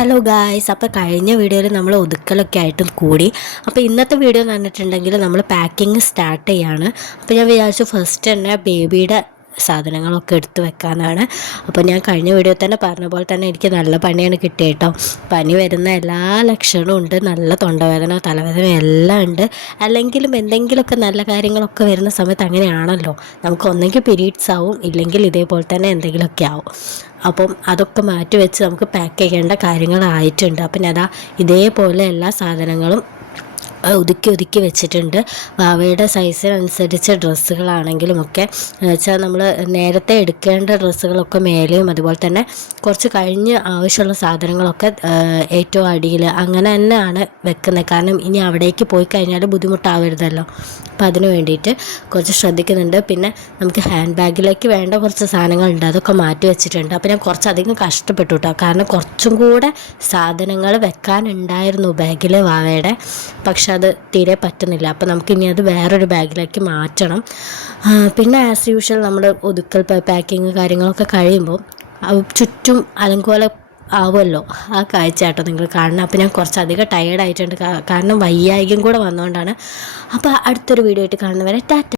Hello guys, അപ്പോൾ കഴിഞ്ഞ വീഡിയോയിൽ നമ്മൾ ഒതുക്കലൊക്കെ ആയിട്ടും കൂടി. അപ്പോൾ ഇന്നത്തെ വീഡിയോ എന്ന് പറഞ്ഞിട്ടുണ്ടെങ്കിൽ നമ്മൾ പാക്കിങ് സ്റ്റാർട്ട് ചെയ്യാണ്. അപ്പോൾ ഞാൻ വിചാരിച്ചു ഫസ്റ്റ് തന്നെ ബേബിയുടെ സാധനങ്ങളൊക്കെ എടുത്ത് വെക്കാനാണ്. അപ്പോൾ ഞാൻ കഴിഞ്ഞ വീഡിയോ തന്നെ പറഞ്ഞ പോലെ തന്നെ എനിക്ക് നല്ല പണിയാണ് കിട്ടിയത് കേട്ടോ. പനി വരുന്ന എല്ലാ ലക്ഷണവും ഉണ്ട്, നല്ല തൊണ്ടവേദന തലവേദന എല്ലാം ഉണ്ട്. അല്ലെങ്കിലും എന്തെങ്കിലുമൊക്കെ നല്ല കാര്യങ്ങളൊക്കെ വരുന്ന സമയത്ത് അങ്ങനെയാണല്ലോ, നമുക്ക് ഒന്നെങ്കിൽ പീരീഡ്സ് ആവും, ഇല്ലെങ്കിൽ ഇതേപോലെ തന്നെ എന്തെങ്കിലുമൊക്കെ ആവും. അപ്പം അതൊക്കെ മാറ്റി വെച്ച് നമുക്ക് പാക്ക് ചെയ്യേണ്ട കാര്യങ്ങളായിട്ടുണ്ട്. അപ്പം ഞാൻ ഇതേപോലെ എല്ലാ സാധനങ്ങളും ഒതുക്കി വെച്ചിട്ടുണ്ട്. വാവയുടെ സൈസിനനുസരിച്ച് ഡ്രസ്സുകളാണെങ്കിലും ഒക്കെ വെച്ചാൽ നമ്മൾ നേരത്തെ എടുക്കേണ്ട ഡ്രസ്സുകളൊക്കെ മേലെയും അതുപോലെ തന്നെ കുറച്ച് കഴിഞ്ഞ് ആവശ്യമുള്ള സാധനങ്ങളൊക്കെ ഏറ്റവും അടിയിൽ അങ്ങനെ തന്നെയാണ് വെക്കുന്നത്. കാരണം ഇനി അവിടേക്ക് പോയി കഴിഞ്ഞാൽ ബുദ്ധിമുട്ടാവരുതല്ലോ. അപ്പം അതിന് വേണ്ടിയിട്ട് കുറച്ച് ശ്രദ്ധിക്കുന്നുണ്ട്. പിന്നെ നമുക്ക് ഹാൻഡ് ബാഗിലേക്ക് വേണ്ട കുറച്ച് സാധനങ്ങളുണ്ട്, അതൊക്കെ മാറ്റി വെച്ചിട്ടുണ്ട്. അപ്പോൾ ഞാൻ കുറച്ചധികം കഷ്ടപ്പെട്ടു കേട്ടോ, കാരണം കുറച്ചും കൂടെ സാധനങ്ങൾ വെക്കാനുണ്ടായിരുന്നു ബാഗിൽ വാവയുടെ. പക്ഷെ അത് തീരെ പറ്റുന്നില്ല. അപ്പോൾ നമുക്കിനി അത് വേറൊരു ബാഗിലേക്ക് മാറ്റണം. പിന്നെ ആസ് യൂഷ്വൽ നമ്മൾ ഒതുക്കൽ പാക്കിങ് കാര്യങ്ങളൊക്കെ കഴിയുമ്പോൾ ചുറ്റും അലങ്കോലം ആവുമല്ലോ, ആ കാഴ്ചയാട്ടോ നിങ്ങൾ കാണണം. അപ്പോൾ ഞാൻ കുറച്ചധികം ടയേർഡായിട്ടുണ്ട്, കാരണം വയ്യായികം കൂടെ വന്നുകൊണ്ടാണ്. അപ്പോൾ അടുത്തൊരു വീഡിയോ ആയിട്ട് കാണുന്നവരെ ടാറ്റ.